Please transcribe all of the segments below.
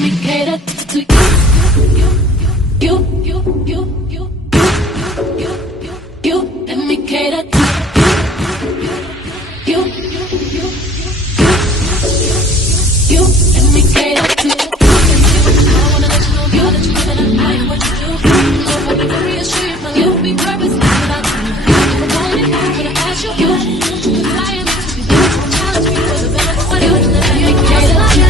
me cater to you. Let me cater to you. Let me cater to you. I wanna let you know, girl, that you know that I like what you do. So if I be very assured, my life will be purpose without you. If I want it, I'm gonna ask you. Cause I am to be there. Challenge me for the better for you. Let me cater to you.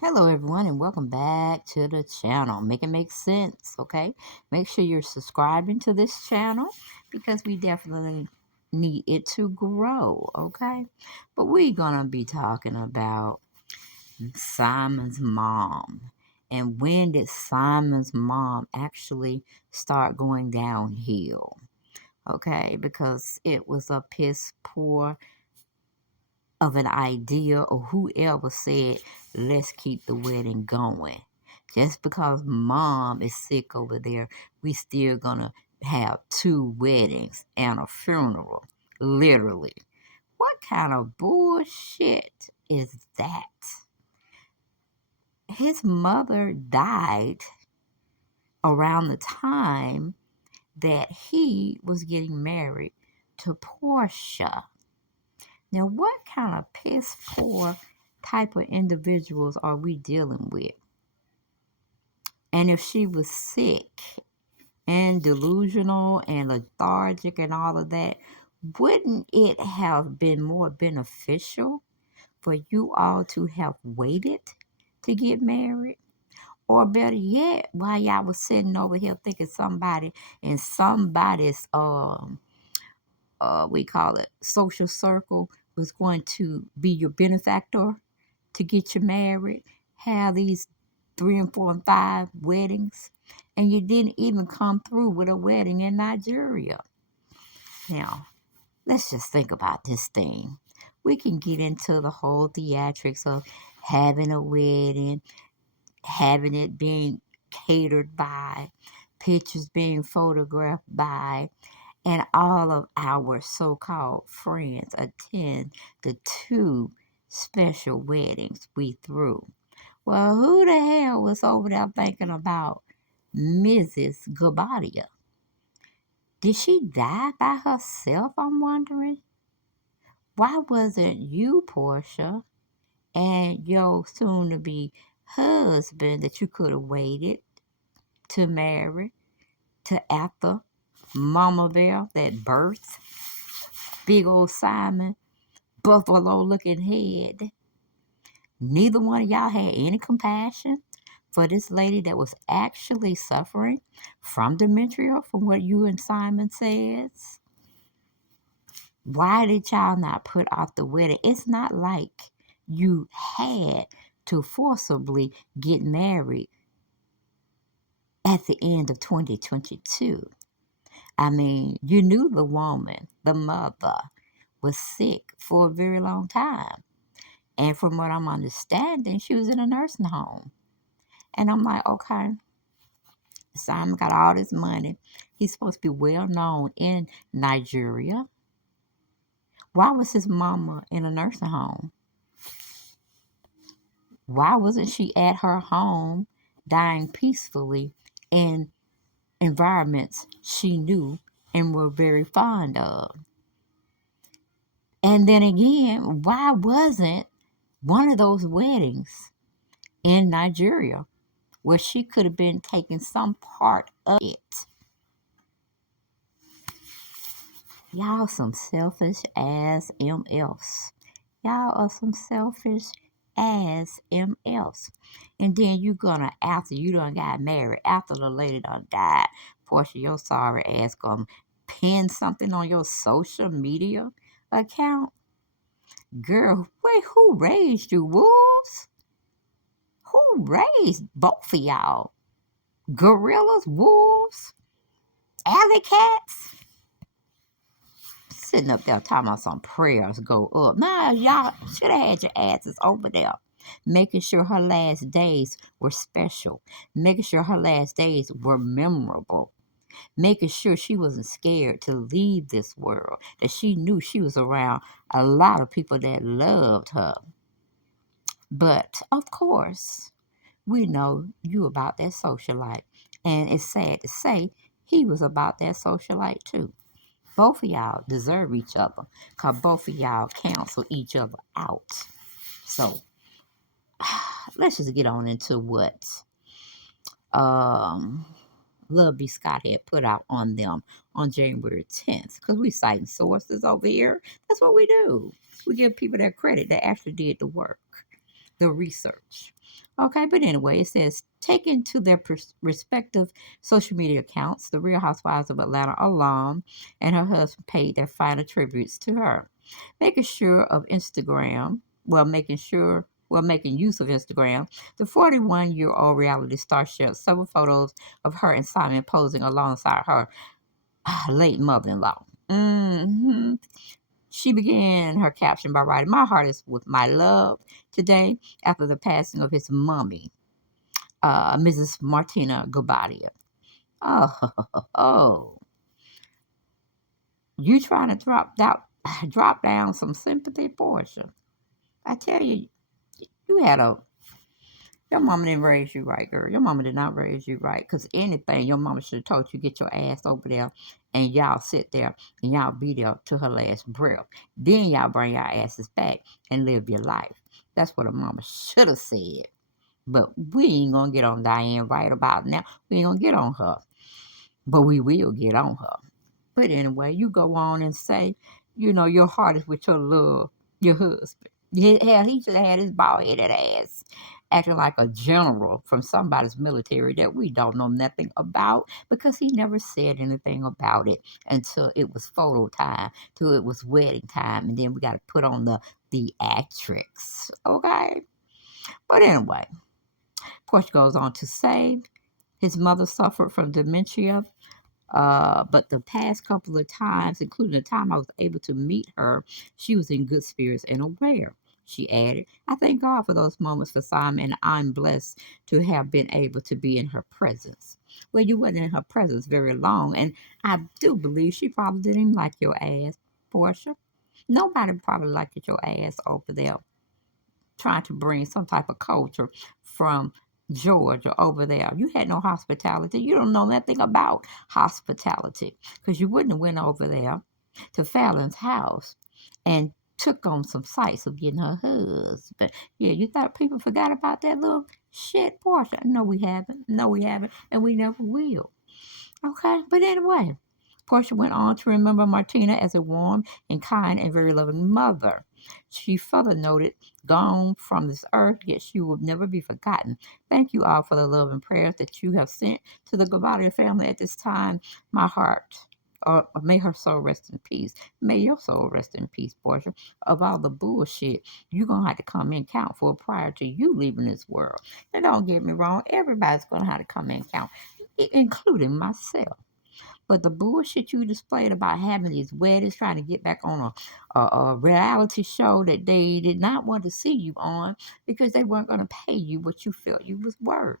Hello everyone and welcome back to the channel. Make it make sense, okay? Make sure you're subscribing to this channel because we definitely need it to grow, okay? But we're gonna be talking about Simon's mom. And when did Simon's mom actually start going downhill? Okay, because it was a piss poor of an idea, or whoever said, let's keep the wedding going. Just because mom is sick over there, we still gonna have 2 weddings and a funeral. Literally. What kind of bullshit is that? His mother died around the time that he was getting married to Porsha. Now, what kind of piss poor type of individuals are we dealing with? And if she was sick and delusional and lethargic and all of that, wouldn't it have been more beneficial for you all to have waited to get married? Or better yet, while y'all was sitting over here thinking somebody in somebody's we call it social circle was going to be your benefactor to get you married, have these 3 and 4 and 5 weddings, and you didn't even come through with a wedding in Nigeria. Now, let's just think about this thing. We can get into the whole theatrics of having a wedding, having it being catered by, pictures being photographed by, and all of our so-called friends attend the 2 special weddings we threw. Well, who the hell was over there thinking about Mrs. Goubadia? Did she die by herself, I'm wondering? Why wasn't you, Porsha, and your soon-to-be husband that you could have waited to marry to after Mama Bear that birthed big old Simon, buffalo-looking head? Neither one of y'all had any compassion for this lady that was actually suffering from dementia, from what you and Simon says. Why did y'all not put off the wedding? It's not like you had to forcibly get married at the end of 2022. I mean, you knew the woman, the mother, was sick for a very long time. And from what I'm understanding, she was in a nursing home. And I'm like, okay, Simon got all this money. He's supposed to be well known in Nigeria. Why was his mama in a nursing home? Why wasn't she at her home dying peacefully in environments she knew and were very fond of? And then again, why wasn't one of those weddings in Nigeria where she could have been taking some part of it? Y'all some selfish ass MFs. Y'all are some selfish ass MFs. And then you gonna, after you done got married, after the lady done died, Porsha, your sorry ass gonna pin something on your social media account? Girl, wait, who raised you, wolves? Who raised both of y'all? Gorillas, wolves, alley cats? Sitting up there talking about some prayers go up. Nah, y'all should have had your asses over there. Making sure her last days were special. Making sure her last days were memorable. making sure she wasn't scared to leave this world, that she knew she was around a lot of people that loved her. But of course, we know you about that socialite. And it's sad to say, he was about that socialite too. Both of y'all deserve each other because both of y'all cancel each other out. So let's just get on into what um, Lil B. Scott had put out on them on January 10th because we citing sources over here. That's what we do. We give people that credit that actually did the work, the research. Okay, but anyway, it says taken to their respective social media accounts, the Real Housewives of Atlanta alum and her husband paid their final tributes to her, making sure of Instagram. Making use of Instagram, the 41-year-old reality star shared several photos of her and Simon posing alongside her late mother-in-law. She began her caption by writing, "My heart is with my love today after the passing of his mummy, Mrs. Martina Goubadia." Oh, oh, you trying to drop down some sympathy, Porsha? I tell you, you had your mama didn't raise you right, girl. Your mama did not raise you right. Because anything, your mama should have told you, get your ass over there and y'all sit there and y'all be there to her last breath. Then y'all bring your asses back and live your life. That's what a mama should have said. But we ain't going to get on Diane right about now. We ain't going to get on her. But we will get on her. But anyway, you go on and say, your heart is with your love, your husband. Hell, he should have had his bald-headed ass acting like a general from somebody's military that we don't know nothing about because he never said anything about it until it was photo time, till it was wedding time, and then we got to put on the theatrics, okay? But anyway, Portia goes on to say his mother suffered from dementia, but the past couple of times, including the time I was able to meet her, she was in good spirits and aware. She added, "I thank God for those moments for Simon, and I'm blessed to have been able to be in her presence." Well, you wasn't in her presence very long, and I do believe she probably didn't even like your ass, Portia. Nobody probably liked your ass over there trying to bring some type of culture from Georgia over there. You had no hospitality. You don't know nothing about hospitality because you wouldn't have went over there to Fallon's house and took on some sights of getting her husband. Yeah, you thought people forgot about that little shit Portia. No, we haven't. No, we haven't. And we never will. Okay, but anyway, Portia went on to remember Martina as a warm and kind and very loving mother. She further noted, "Gone from this earth, yet she will never be forgotten. Thank you all for the love and prayers that you have sent to the Goubadia family at this time. My heart, or may her soul rest in peace. May your soul rest in peace, Portia. Of all the bullshit you're going to have to come in count for prior to you leaving this world. And don't get me wrong, everybody's going to have to come in count, including myself. But the bullshit you displayed about having these weddings, trying to get back on a reality show that they did not want to see you on because they weren't going to pay you what you felt you was worth.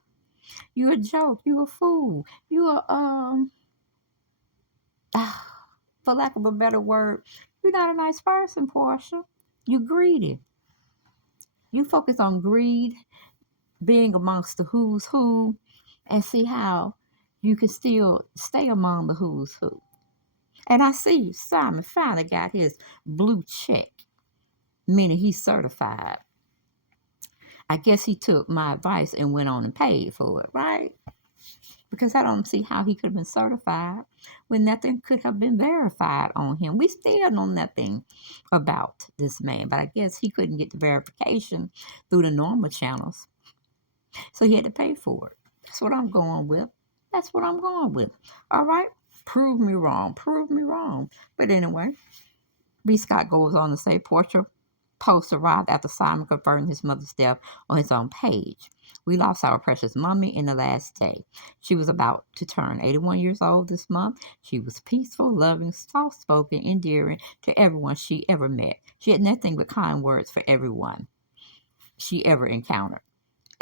You a joke. You a fool. You a for lack of a better word, you're not a nice person, Portia. You greedy. You focus on greed, being amongst the who's who, and see how you can still stay among the who's who. And I see Simon finally got his blue check, meaning he's certified. I guess he took my advice and went on and paid for it, right? Because I don't see how he could have been certified when nothing could have been verified on him. We still know nothing about this man, but I guess he couldn't get the verification through the normal channels. So he had to pay for it. That's what I'm going with. That's what I'm going with. All right? Prove me wrong. Prove me wrong. But anyway, B. Scott goes on to say Portia post arrived after Simon confirmed his mother's death on his own page. "We lost our precious mummy in the last day. She was about to turn 81 years old this month. She was peaceful, loving, soft-spoken, endearing to everyone she ever met. She had nothing but kind words for everyone she ever encountered.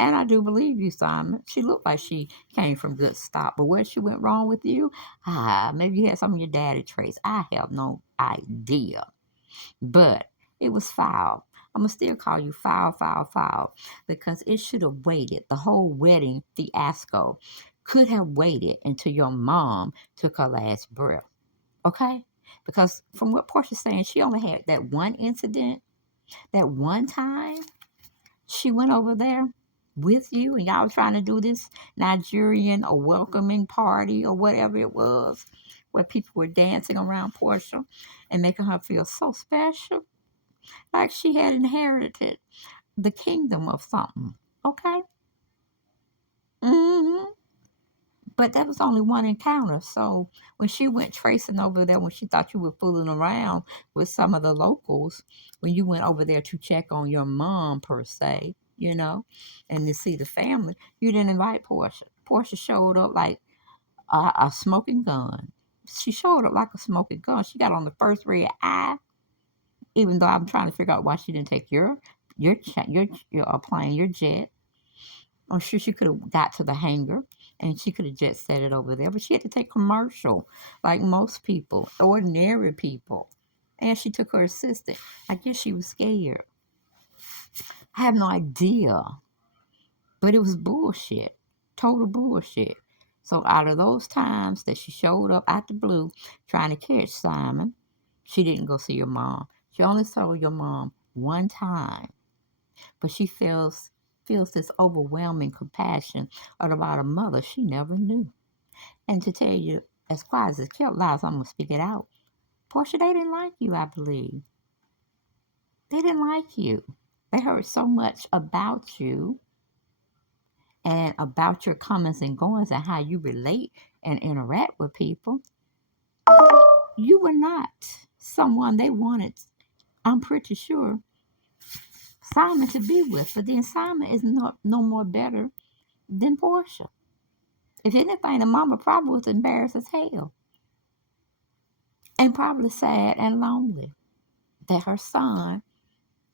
And I do believe you, Simon. She looked like she came from good stock. But where she went wrong with you, maybe you had some of your daddy traits. I have no idea. But it was foul. I'm going to still call you foul, foul, foul. Because it should have waited. The whole wedding fiasco could have waited until your mom took her last breath. Okay? Because from what Portia's saying, she only had that one incident, that one time she went over there with you and y'all trying to do this Nigerian or welcoming party or whatever it was, where people were dancing around Portia and making her feel so special, like she had inherited the kingdom of something. Okay? Mm-hmm. But that was only one encounter. So when she went tracing over there, when she thought you were fooling around with some of the locals, when you went over there to check on your mom, per se, and to see the family, you didn't invite Portia. Portia showed up like a smoking gun. She showed up like a smoking gun. She got on the first red eye, even though I'm trying to figure out why she didn't take your plane, your jet. I'm sure she could have got to the hangar and she could have just set it over there, but she had to take commercial, like most people, ordinary people. And she took her assistant. I guess she was scared. I have no idea, but it was bullshit, total bullshit. So out of those times that she showed up out the blue trying to catch Simon, she didn't go see your mom. She only saw your mom one time, but she feels this overwhelming compassion about a mother she never knew. And to tell you, as quiet as it kept lies, I'm gonna speak it out. Portia, they didn't like you, I believe. They didn't like you. They heard so much about you and about your comings and goings and how you relate and interact with people. You were not someone they wanted, I'm pretty sure, Simon to be with. But then Simon is no more better than Portia. If anything, the mama probably was embarrassed as hell and probably sad and lonely that her son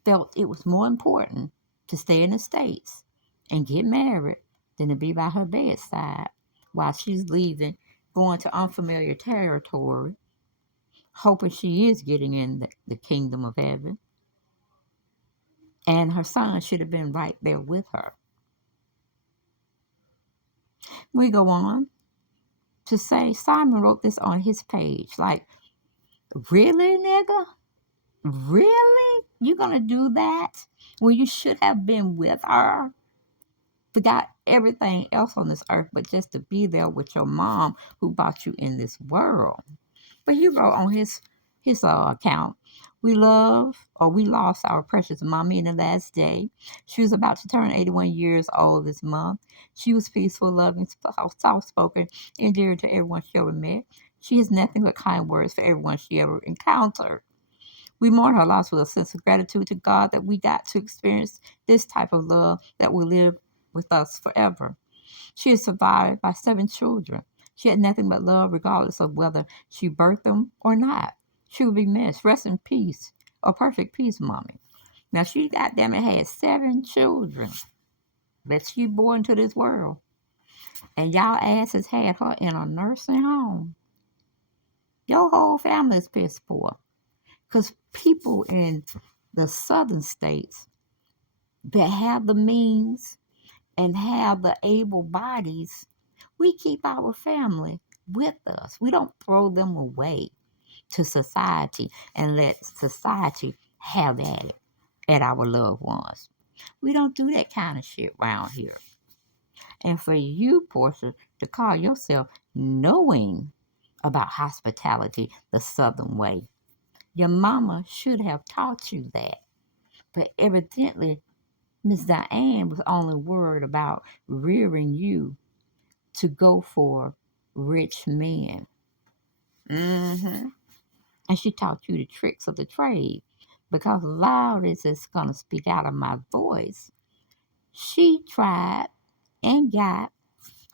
felt it was more important to stay in the States and get married than to be by her bedside while she's leaving, going to unfamiliar territory, hoping she is getting in the kingdom of heaven. And her son should have been right there with her. We go on to say Simon wrote this on his page. Like, really, nigga? Really? You gonna do that when you should have been with her? Forgot everything else on this earth, but just to be there with your mom who brought you in this world. But he wrote on his account, we lost our precious mommy in the last day. She was about to turn 81 years old this month. She was peaceful, loving, soft-spoken, endearing to everyone she ever met. She has nothing but kind words for everyone she ever encountered. We mourn her loss with a sense of gratitude to God that we got to experience this type of love that will live with us forever. She is survived by 7 children. She had nothing but love regardless of whether she birthed them or not. She will be missed. Rest in peace. Or perfect peace, mommy. Now she goddamn it had 7 children that she bore into this world. And y'all asses had her in a nursing home. Your whole family is pissed poor. Because people in the southern states that have the means and have the able bodies, we keep our family with us. We don't throw them away to society and let society have at it at our loved ones. We don't do that kind of shit around here. And for you, Portia, to call yourself knowing about hospitality the southern way, your mama should have taught you that. But evidently, Miss Diane was only worried about rearing you to go for rich men. Mm-hmm. And she taught you the tricks of the trade. Because loud as it's going to speak out of my voice, she tried and got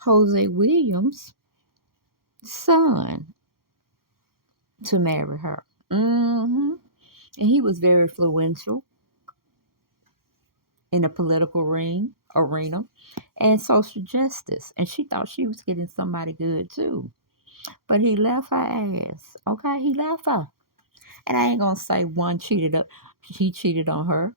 Jose Williams' son to marry her. Mm-hmm. And he was very influential in the political ring arena and social justice. And she thought she was getting somebody good too. But he left her ass. Okay, he left her. And I ain't gonna say one cheated up he cheated on her.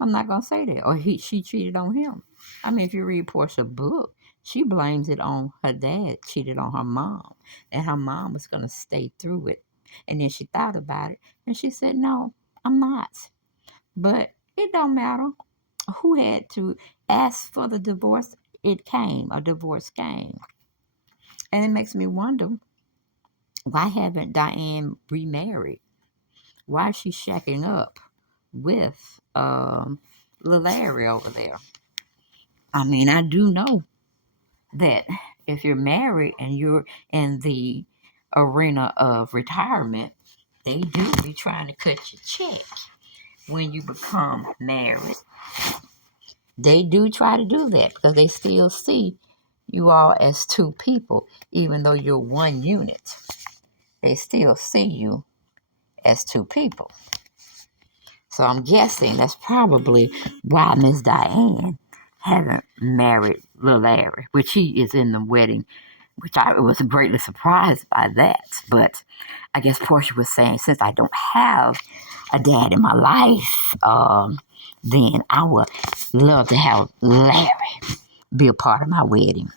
I'm not gonna say that. Or she cheated on him. I mean, if you read Portia's book, she blames it on her dad cheated on her mom. And her mom was gonna stay through it. And then she thought about it and she said, no, I'm not. But it don't matter who had to ask for the divorce. It came, a divorce came. And it makes me wonder, why haven't Diane remarried? Why is she shacking up with Lil Larry over there? I mean, I do know that if you're married and you're in the arena of retirement, they do be trying to cut your check when you become married. They do try to do that because they still see you all as two people, even though you're one unit. They still see you as two people. So I'm guessing that's probably why Miss Diane haven't married Lil Larry, which he is in the wedding, which I was greatly surprised by that. But I guess Porsha was saying, since I don't have a dad in my life, then I would love to have Larry be a part of my wedding.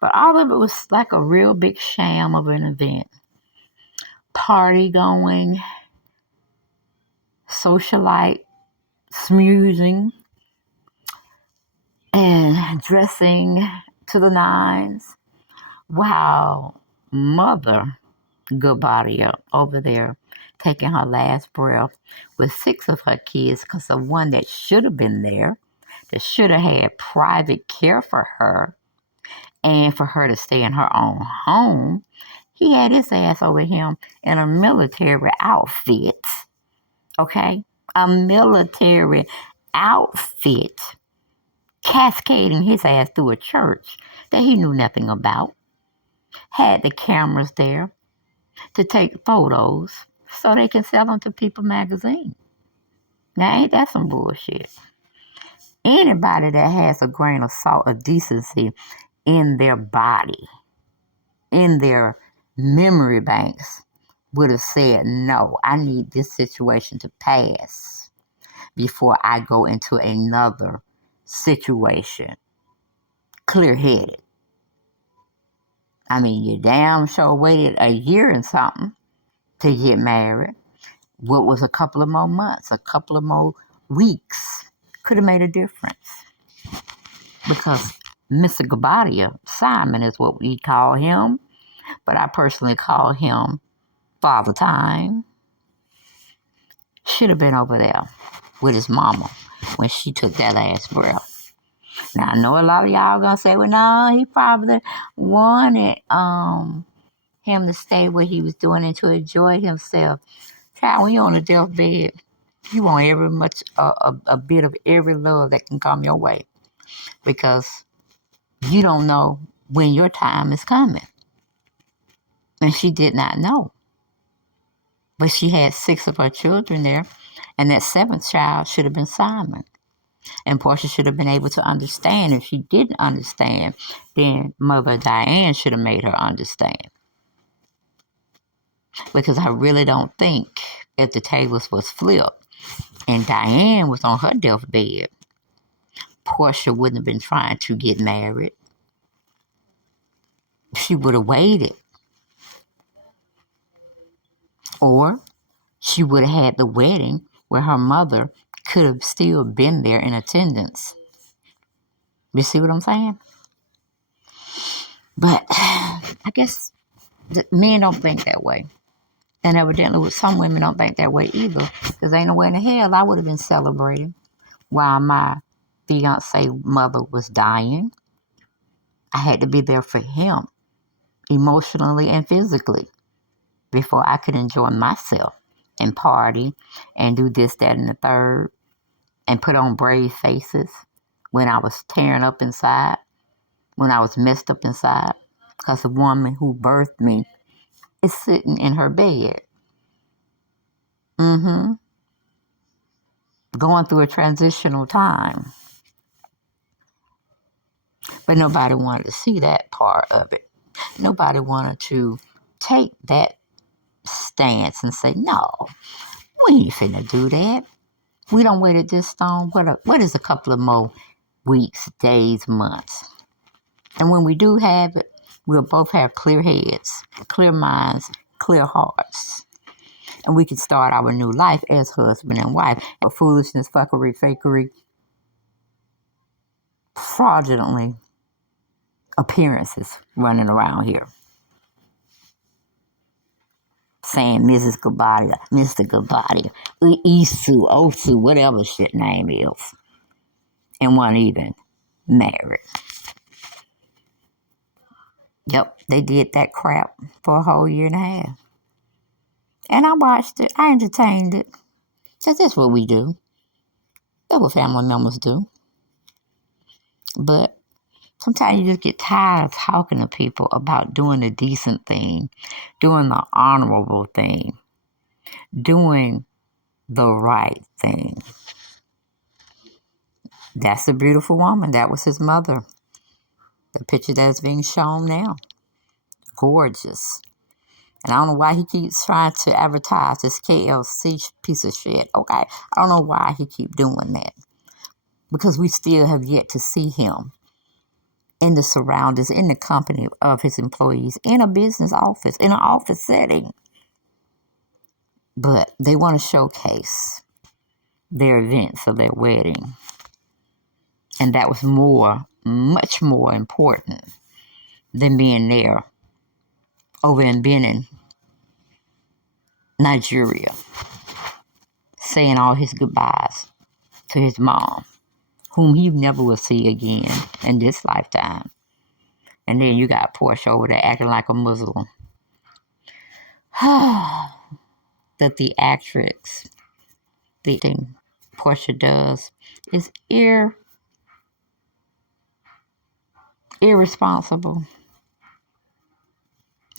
But all of it was like a real big sham of an event. Party going, socialite, smoozing, and dressing to the nines. While Mother Goubadia over there taking her last breath with 6 of her kids, because the one that should have been there, that should have had private care for her and for her to stay in her own home, he had his ass over him in a military outfit. Okay? A military outfit, cascading his ass through a church that he knew nothing about. Had the cameras there to take photos so they can sell them to People magazine. Now, ain't that some bullshit? Anybody that has a grain of salt of decency in their body, in their memory banks, would have said, no, I need this situation to pass before I go into another situation. Clear headed. I mean, you damn sure waited a year and something to get married. What was a couple of more months, a couple of more weeks could have made a difference. Because Mr. Goubadia, Simon is what we call him, but I personally call him Father Time, should have been over there with his mama when she took that last breath. Now, I know a lot of y'all gonna say, well, no, he probably wanted him to stay where he was doing and to enjoy himself. Child, when you're on a deathbed, you want every much a bit of every love that can come your way, because you don't know when your time is coming. And she did not know. But she had 6 of her children there, and that 7th child should have been Simon. And Porsha should have been able to understand. If she didn't understand, then Mother Diane should have made her understand. Because I really don't think if the tables was flipped and Diane was on her deathbed, Porsha wouldn't have been trying to get married. She would have waited. Or she would have had the wedding where her mother could have still been there in attendance. You see what I'm saying? But I guess men don't think that way. And evidently some women don't think that way either. Because ain't no way in the hell I would have been celebrating while my fiance mother was dying. I had to be there for him, emotionally and physically, before I could enjoy myself and party and do this, that, and the third, and put on brave faces when I was tearing up inside, when I was messed up inside, because the woman who birthed me is sitting in her bed. Going through a transitional time. But nobody wanted to see that part of it. Nobody wanted to take that stance and say, no, we ain't finna do that. We don't wait at this long. What is a couple of more weeks, days, months? And when we do have it, we'll both have clear heads, clear minds, clear hearts. And we can start our new life as husband and wife. But foolishness, fuckery, fakery, fraudulently appearances running around here. Saying Mrs. Goubadia, Mr. Goubadia, Isu, Osu, whatever shit name is. And one even married. Yep, they did that crap for a whole year and a half. And I watched it. I entertained it. Because that's what we do. That's what family members do. But sometimes you just get tired of talking to people about doing the decent thing, doing the honorable thing, doing the right thing. That's a beautiful woman. That was his mother. The picture that's being shown now. Gorgeous. And I don't know why he keeps trying to advertise this KLC piece of shit. Okay. I don't know why he keeps doing that. Because we still have yet to see him in the surroundings, in the company of his employees, in a business office, in an office setting. But they want to showcase their events of their wedding. And that was much more important than being there over in Benin, Nigeria, saying all his goodbyes to his mom, whom he never will see again in this lifetime. And then you got Porsha over there acting like a Muslim. That the actress, the thing Porsha does is irresponsible.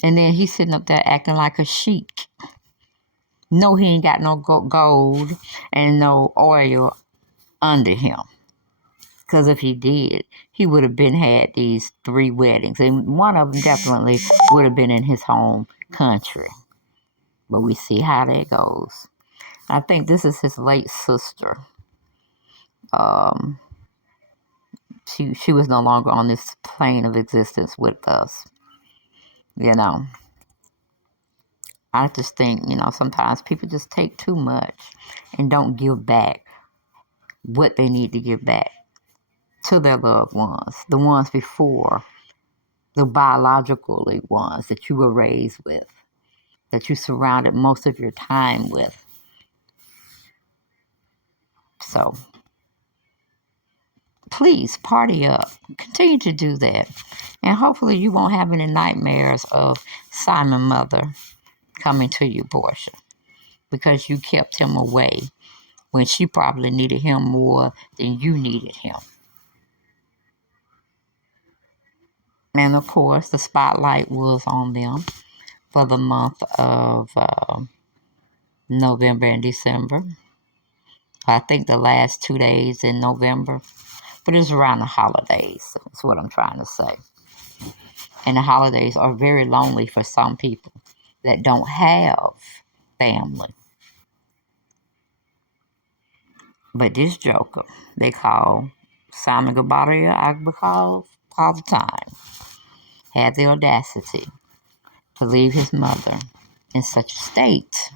And then he's sitting up there acting like a sheik. No, he ain't got no gold and no oil under him. Because if he did, he would have been had these 3 weddings. And one of them definitely would have been in his home country. But we see how that goes. I think this is his late sister. She was no longer on this plane of existence with us. You know. I just think, sometimes people just take too much and don't give back what they need to give back to their loved ones, the ones before, the biologically ones that you were raised with, that you surrounded most of your time with. So, please party up. Continue to do that. And hopefully you won't have any nightmares of Simon's mother coming to you, Porsha, because you kept him away when she probably needed him more than you needed him. And of course, the spotlight was on them for the month of November and December. I think the last 2 days in November, but it's around the holidays. That's what I'm trying to say. And the holidays are very lonely for some people that don't have family. But this joker, they call Simon Goubadia, I recall all the time, had the audacity to leave his mother in such a state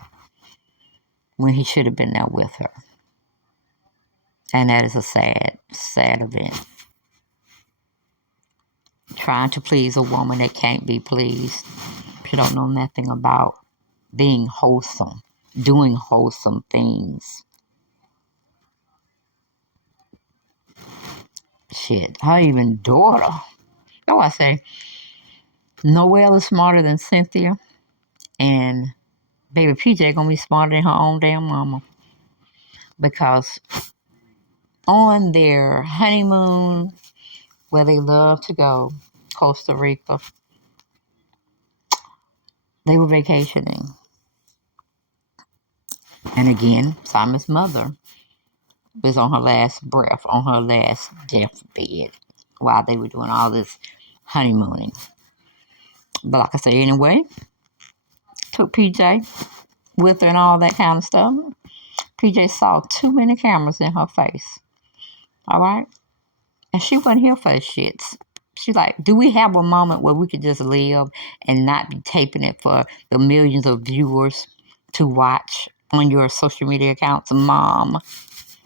when he should have been there with her. And that is a sad, sad event. Trying to please a woman that can't be pleased. She don't know nothing about being wholesome, doing wholesome things. Shit, her even daughter. So I say, Noelle is smarter than Cynthia, and baby PJ gonna be smarter than her own damn mama. Because on their honeymoon, where they love to go, Costa Rica, they were vacationing. And again, Simon's mother was on her last breath, on her last deathbed. while they were doing all this honeymooning. But like I said, anyway, took PJ with her and all that kind of stuff. PJ saw too many cameras in her face. All right? And she wasn't here for the shits. She's like, do we have a moment where we could just live and not be taping it for the millions of viewers to watch on your social media accounts? Mom.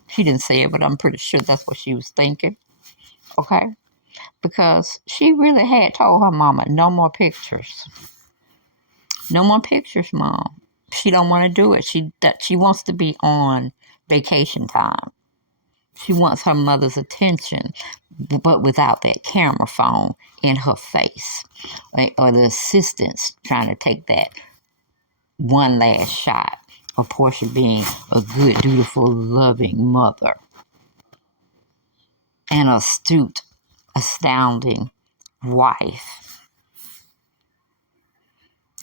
She didn't say it, but I'm pretty sure that's what she was thinking. Okay? Because she really had told her mama, no more pictures. No more pictures, Mom. She don't want to do it. She wants to be on vacation time. She wants her mother's attention, but without that camera phone in her face, or the assistants trying to take that one last shot of Porsha being a good, dutiful, loving mother, an astute, astounding wife.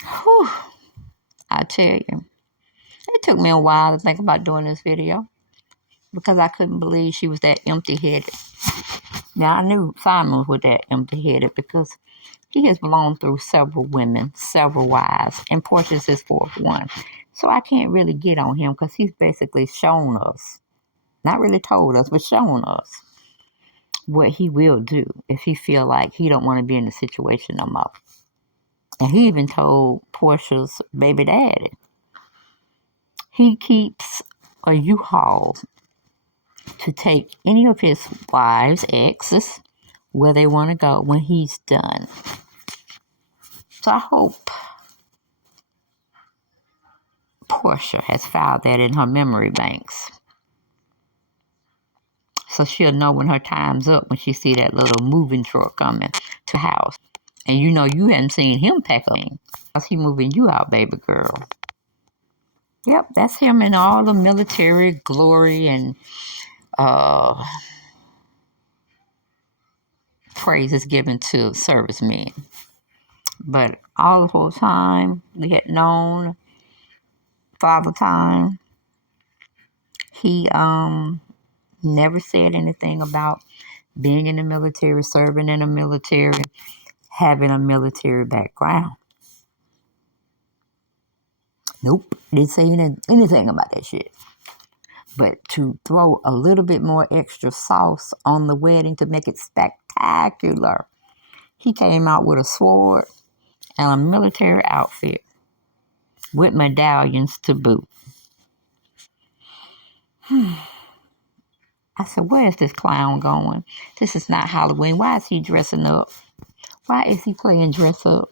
Whew, I tell you, it took me a while to think about doing this video because I couldn't believe she was that empty-headed. Now, I knew Simon was that empty-headed because he has belonged through several women, several wives, and Portia's his fourth one. So I can't really get on him because he's basically shown us, not really told us, but shown us what he will do if he feel like he don't want to be in the situation no more. And he even told Portia's baby daddy he keeps a U-Haul to take any of his wives, exes, where they want to go when he's done. So I hope Porsha has filed that in her memory banks. So she'll know when her time's up when she see that little moving truck coming to the house. And you know you haven't seen him pack up. Because he moving you out, baby girl. Yep, that's him in all the military glory and praise is given to servicemen. But all the whole time we had known Father Time, he never said anything about being in the military, serving in the military, having a military background. Nope, didn't say anything about that shit. But to throw a little bit more extra sauce on the wedding to make it spectacular, he came out with a sword and a military outfit with medallions to boot. I said, where is this clown going? This is not Halloween. Why is he dressing up? Why is he playing dress up?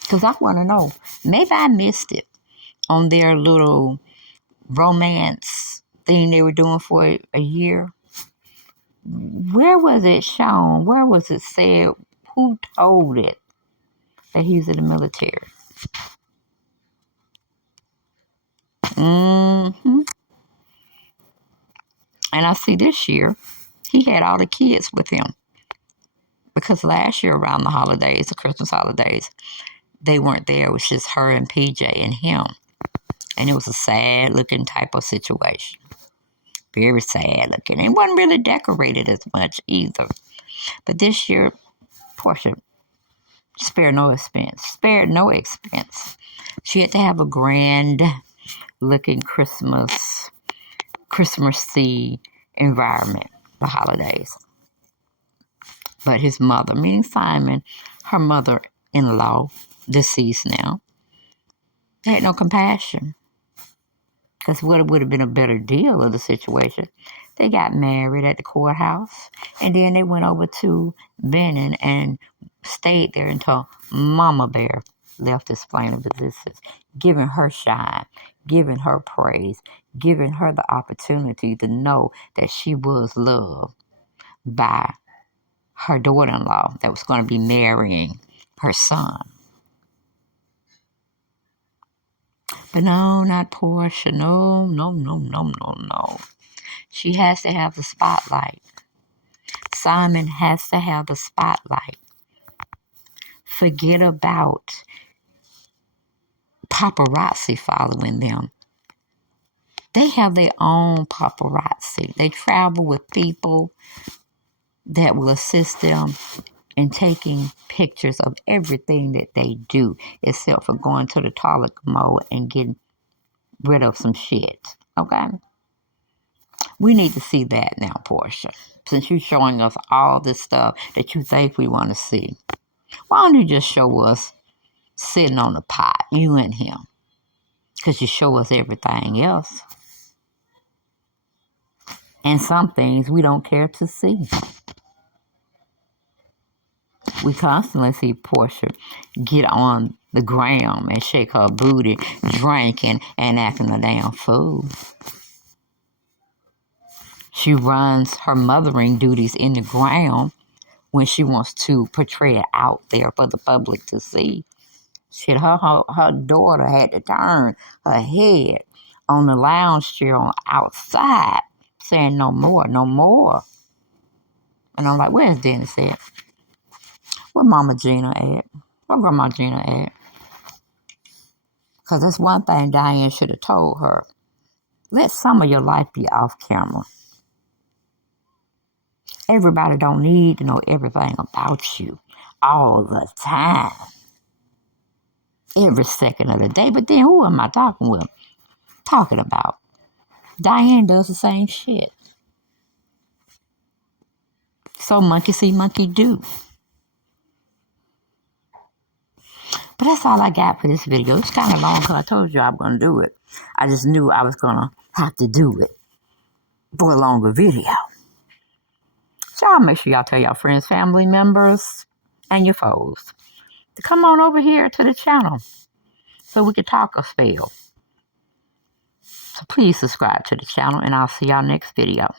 Because I want to know. Maybe I missed it on their little romance thing they were doing for a year. Where was it shown? Where was it said? Who told it that he's in the military? Mm-hmm. And I see this year, he had all the kids with him. Because last year around the holidays, the Christmas holidays, they weren't there. It was just her and PJ and him. And it was a sad looking type of situation. Very sad looking. It wasn't really decorated as much either. But this year, Porsha spared no expense. She had to have a grand looking Christmassy environment for holidays. But his mother, meaning Simon, her mother-in-law, deceased now, they had no compassion. Because what would have been a better deal of the situation, they got married at the courthouse, and then they went over to Benin and stayed there until Mama Bear left this plane of existence, giving her shine, giving her praise, giving her the opportunity to know that she was loved by her daughter-in-law that was going to be marrying her son. But no, not Porsha. No, no, no, no, no, no. She has to have the spotlight. Simon has to have the spotlight. Forget about paparazzi following them. They have their own paparazzi. They travel with people that will assist them in taking pictures of everything that they do, except for going to the toilet commode and getting rid of some shit. Okay? We need to see that now, Porsha. Since you're showing us all this stuff that you think we want to see, why don't you just show us sitting on the pot, you and him? Because you show us everything else. And some things we don't care to see. We constantly see Porsha get on the ground and shake her booty, drinking and acting a damn fool. She runs her mothering duties in the ground when she wants to portray it out there for the public to see. Shit, her daughter had to turn her head on the lounge chair on outside, saying no more, no more. And I'm like, where's Dennis at? Where Mama Gina at? Where Grandma Gina at? Because that's one thing Diane should have told her. Let some of your life be off camera. Everybody don't need to know everything about you all the time. Every second of the day. But then who am I talking with? Talking about? Diane does the same shit. So monkey see, monkey do. But that's all I got for this video. It's kind of long because I told you I'm going to do it. I just knew I was going to have to do it for a longer video. So y'all make sure y'all tell y'all friends, family members, and your foes to come on over here to the channel so we can talk a spell. So please subscribe to the channel and I'll see y'all next video.